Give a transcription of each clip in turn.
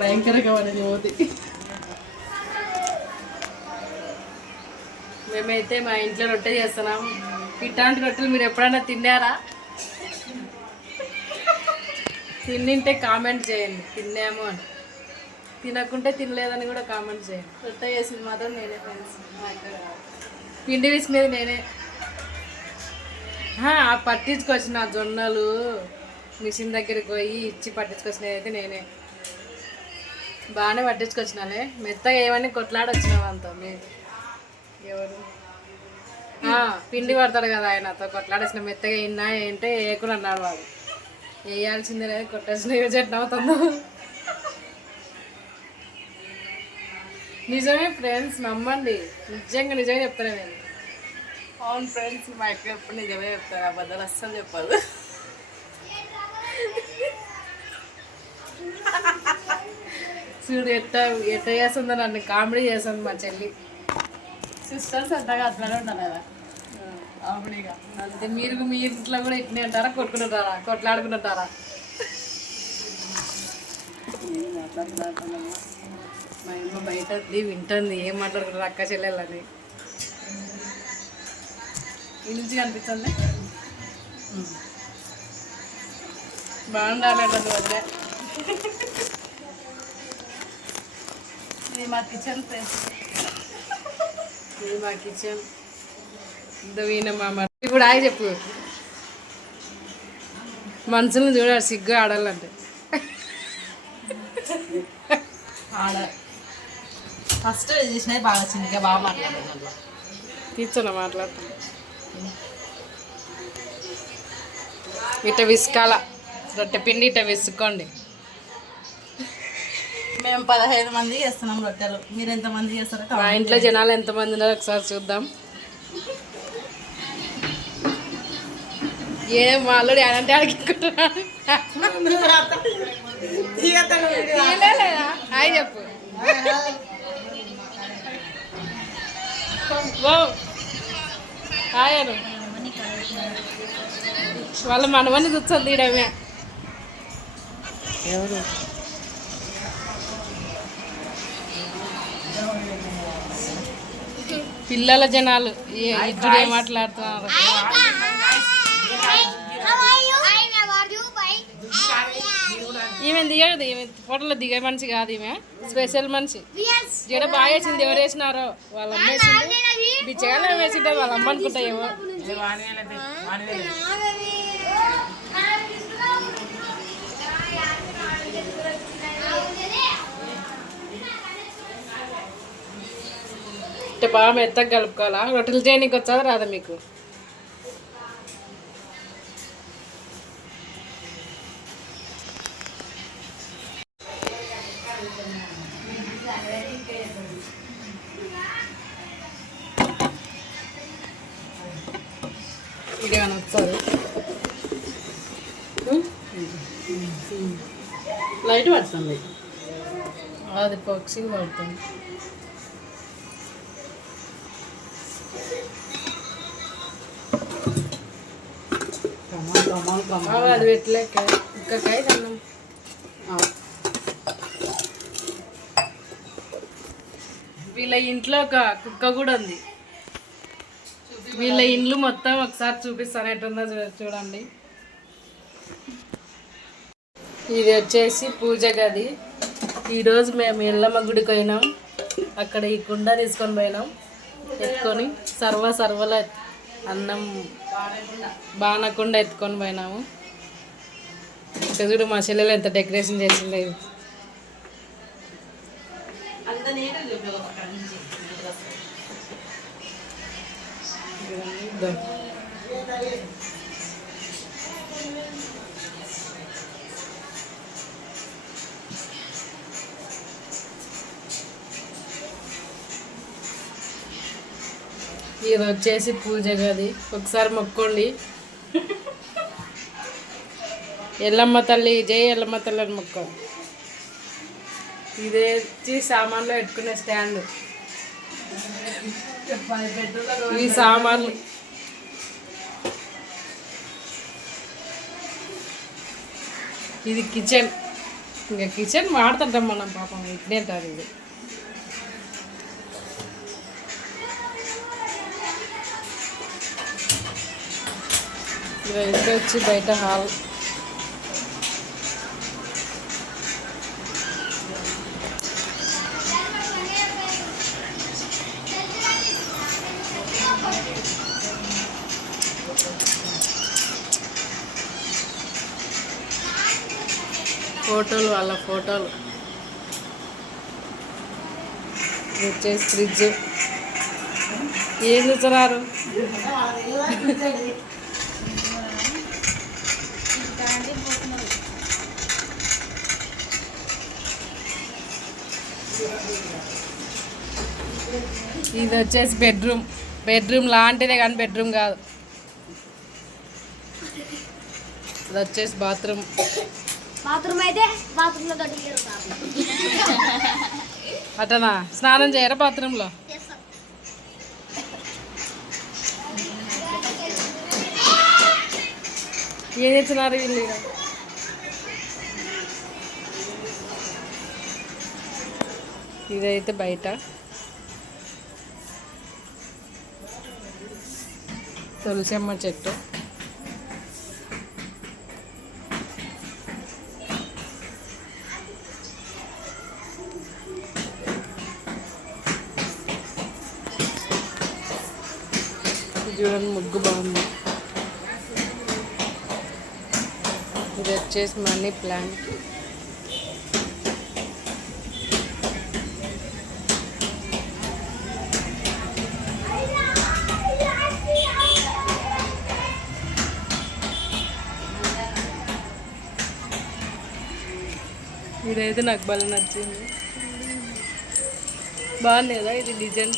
భయంకరంగా మనది పోతే. మేమైతే మా ఇంట్లో రొట్టె చేస్తున్నాం. ఇట్లాంటి రొట్టెలు మీరు ఎప్పుడైనా తిన్నారా? తింటే కామెంట్ చేయండి, తిన్నాము అని. తినకుంటే తినలేదని కూడా కామెంట్ చేయండి. రొట్టె చేసింది మాత్రం నేనే ఫ్రెండ్స్. పిండి వేసుకునేది నేనే. పట్టించుకొచ్చిన జొన్నలు మిషన్ దగ్గరికి పోయి ఇచ్చి పట్టించుకొచ్చినది అయితే నేనే. బాగానే పట్టించుకొచ్చినాలే. మెత్తగా ఏమని కొట్లాడొచ్చినావు అంత మేము. ఎవరు పిండి పడతాడు కదా, ఆయనతో కొట్లాడేసిన. మెత్తగా అయినా ఏంటే వేయకుండా అన్నాడు వాడు. వేయాల్సిందే లేదు, కొట్టేసిన చెట్టు అవుతుందో. నిజమే ఫ్రెండ్స్, నమ్మండి. నిజంగా చెప్తాను నేను. అవును ఫ్రెండ్స్, మా అక్క ఎప్పుడు నిజమే చెప్తారు, అబద్ధాలు అస్సలు చెప్పదు. చూడు ఎట్ట చేస్తుందో, నన్ను కామెడీ చేస్తుంది మా చెల్లి. సిస్టర్స్ అంతగా అట్లానే ఉండాలి కదా కామెడీగా. అంతే. మీరు మీ ఇంట్లో కూడా ఇట్నే అంటారా? కొట్టుకుంటుంటారా? కొట్లాడుకుంటుంటారా? మా అమ్మ బయట వింటుంది ఏం మాట్లాడుకుంటారు అక్క చెల్లెళ్ళని. ఈ నుంచి కనిపిస్తుంది. బాగుండాలంటే వదిలే. ఇది మా కిచెన్ ఫ్రెండ్స్. ఇది మా కిచెన్. వీణ మామ. ఇప్పుడు ఆగి చెప్పు. మనుషులను చూడాలి సిగ్గు ఆడాలంటే. ఆడ ఫస్ట్ చేసినవి బాగా వచ్చింది, ఇంకా బాగా మాట్లాడాలి. తీర్చున్నా మాట్లాడుతున్నా. ఇట్ట విసుకాల రొట్టె పిండి ఇట్ట విసుక్కోండి. మేము 15 మంది చేస్తున్నాం రొట్టెలు. మీరు ఎంతమంది చేస్తారో మా ఇంట్లో జనాలు ఎంతమంది ఉన్నారో ఒకసారి చూద్దాం. ఏం ఆల్రెడీ అంటే అడిగింటున్నాను. హాయ్ చెప్పు. హాయ్ అను. వాళ్ళ మనమని కూర్చొని తీయడమే. ఎవరు పిల్లల జనాలు ఇద్దరు ఏం మాట్లాడుతున్నారు. ఈమె దిగదు, ఈమె ఫోటోలో దిగే మనిషి కాదు, ఈమె స్పెషల్ మనిషి. జడ బాగా వేసింది. ఎవరు వేసినారో? వాళ్ళ అమ్మ వేసింది. బిచ్చగానే వేసింటే వాళ్ళ అమ్మ అనుకుంటా. ఏమో అంటే బాగా మెత్తగా కలుపుకోవాలా? రొట్టెలు చేయడానికి వచ్చాదా రాదా మీకు? ఇదేమైనా వస్తుంది? లైట్ పడుతుంది, అది పక్షింగ్ పడుతుంది. అది పెట్టలేక ఇంకాయ అన్నం. వీళ్ళ ఇంట్లో ఒక కుక్క కూడా ఉంది. వీళ్ళ ఇండ్లు మొత్తం ఒకసారి చూపిస్తాను ఎట్టుందో చూడండి. ఇది వచ్చేసి పూజ గది. ఈరోజు మేము ఎల్లమ్మ గుడికి పోయినాం. అక్కడ ఈ కుండ తీసుకొని పోయినాం. ఎత్తుకొని సర్వల అన్నం బానకుండా ఎత్తుకొని పోయినాము. ఇక్కడ చూడు మా చెల్లెలు ఎంత డెకరేషన్ చేసింది. ఇది వచ్చేసి పూజ గది. ఒకసారి మొక్కోండి. ఎల్లమ్మ తల్లి, జై ఎల్లమ్మ తల్లి అని మొక్కోండి. ఇది వచ్చి సామాన్లు పెట్టుకునే స్టాండ్. ఈ సామాన్లు ఇది కిచెన్. ఇంకా కిచెన్ వాడుతుంటాం మనం, పాపం ఇట్నే అంటారు ఇది. ఇది వచ్చి బయట హాల్. ఫోటోలు, వాళ్ళ ఫోటోలు. ఇది వచ్చేసి ఫ్రిడ్జ్. ఏం చూస్తున్నారు? ఇది వచ్చేసి బెడ్రూమ్. బెడ్రూమ్ లాంటిదే కానీ బెడ్రూమ్ కాదు. ఇది వచ్చేసి బాత్రూమ్. అయితే బాత్రూంలో అటనా స్నానం చేయరా బాత్రూంలో? ఏం తెచ్చినారు వీళ్ళు? ఇదైతే బయట తులసమ్మ చెట్టు. చూడండి ముగ్గు బాగుంది. ఇది వచ్చేసి మనీ ప్లాంట్. ఇదైతే నాకు బాగా నచ్చింది. బాగుంది కదా ఇది డిజైన్.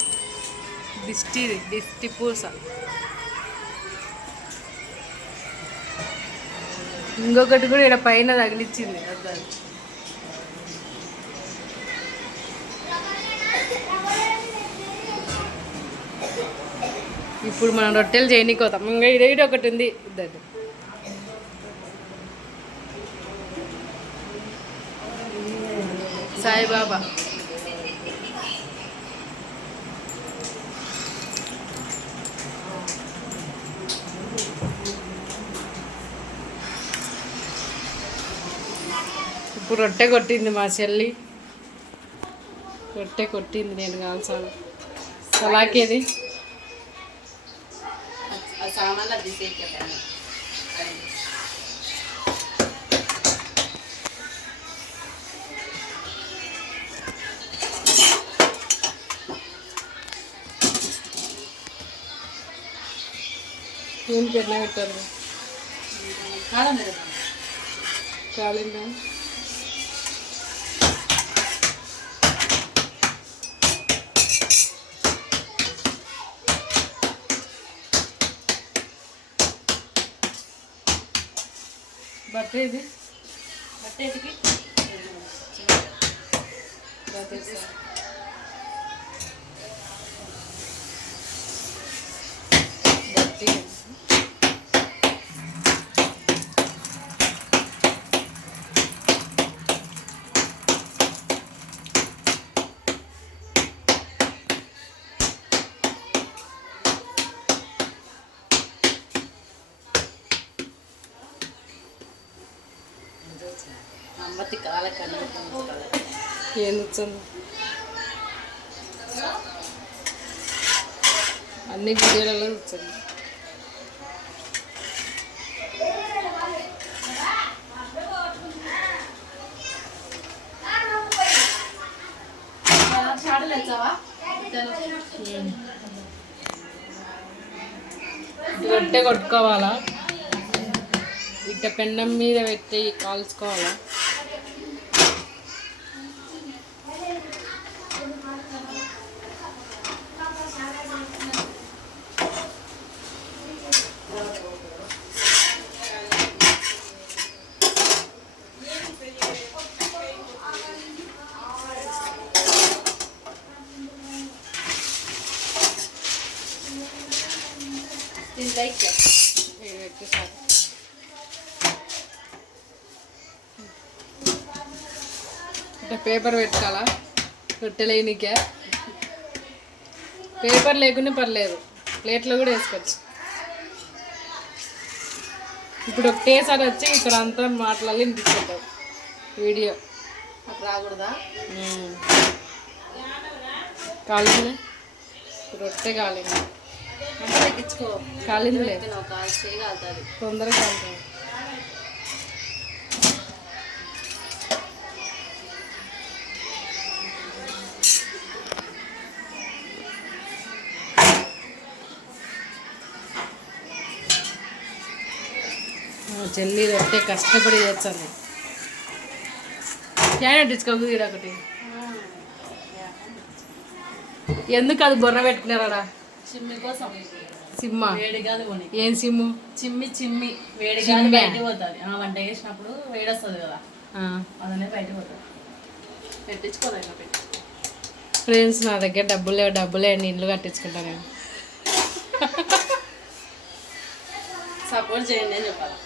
దిష్టి పూస. ఇంకొకటి కూడా ఇక్కడ పైన తగిలిచ్చింది అద్దాలు. ఇప్పుడు మనం రొట్టెలు చేయనీకోతాం. ఇంకా ఇదేంటి ఒకటి ఉంది ఇద్దరు. సాయిబాబా. ఇప్పుడు రొట్టె కొట్టింది మా చెల్లి. రొట్టె కొట్టింది, నేను కాల్చాను. సలాకేది ఏం పెన్న పెట్టారు? కాలిందా? బట్టేది బట్టేదికి బట్టి ఏం వచ్చాను అన్ని వీడియోలలో వచ్చాను. రొట్టె కొట్టుకోవాలా, ఇక పెన్నం మీద పెట్టి కాల్చుకోవాలా. ఇట్లా పేపర్ పెట్టుకోవాలా రొట్టెలేనికే పేపర్ లేకుండా పర్లేదు ప్లేట్లో కూడా వేసుకోవచ్చు. ఇప్పుడు ఒకటేసారి వచ్చి ఇక్కడ అంతా మాటలలో వినిపిస్తుంటాం వీడియో అట్లా రాకూడదా? కాలింది రొట్టె కాలింది అంటే ఎక్కించుకో. కాలింది లేదు ఒక చేయగలుగుతుంది. తొందరగా కాలుతుంది. చెల్లి రొట్టె కష్టపడి చేస్తుంది. క్యాన్ అట్టించుకోకు ఈడ ఒకటి. ఎందుకు అది బొర్ర పెట్టుకున్నారా? చిమ్మి కోసం. సిమ్మా వేడి కాదు కొని. ఏం సిమ్ము? చిమ్మి వేడి కాదు బయటకు పోతుంది. వంట చేసినప్పుడు వేడి వస్తుంది కదా, అదనే బయటకు పోతుంది. పెట్టించుకోవాలి ఇలా పెట్టి. ఫ్రెండ్స్ నా దగ్గర డబ్బులు లేవు, డబ్బులే అండి ఇల్లు కట్టించుకుంటాను నేను. సపోర్ట్ చేయండి అని చెప్పాలి.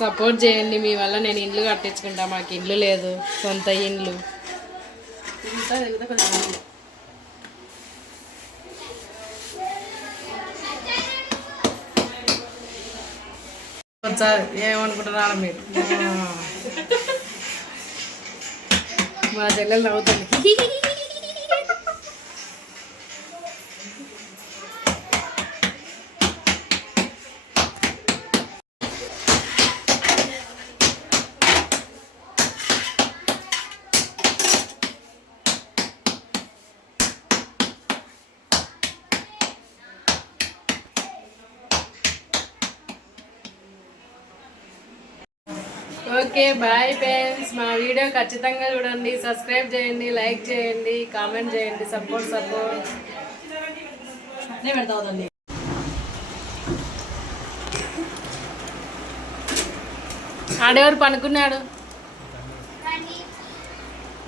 సపోర్ట్ చేయండి, మీ వల్ల నేను ఇల్లు కట్టించుకుంటా. మాకు ఇల్లు లేదు, సొంత ఇల్లు. ఇంకా దిగుతా కొంచెం. ఒకసారి ఏమనుకుంటున్నారా మీరు? మా చెల్లెలు నవ్వుతుంది. Okay bye friends. మా వీడియో ఖచ్చితంగా చూడండి, సబ్స్క్రైబ్ చేయండి, లైక్ చేయండి, కామెంట్ చేయండి. సపోర్ట్ నేను పెడతా అవుతుంది. ఆడెవరు పనుకున్నాడు?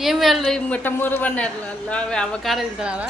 ఏం వేళ్ళు ముట్ట మూరు పన్నారు అవకారం తింటున్నారా?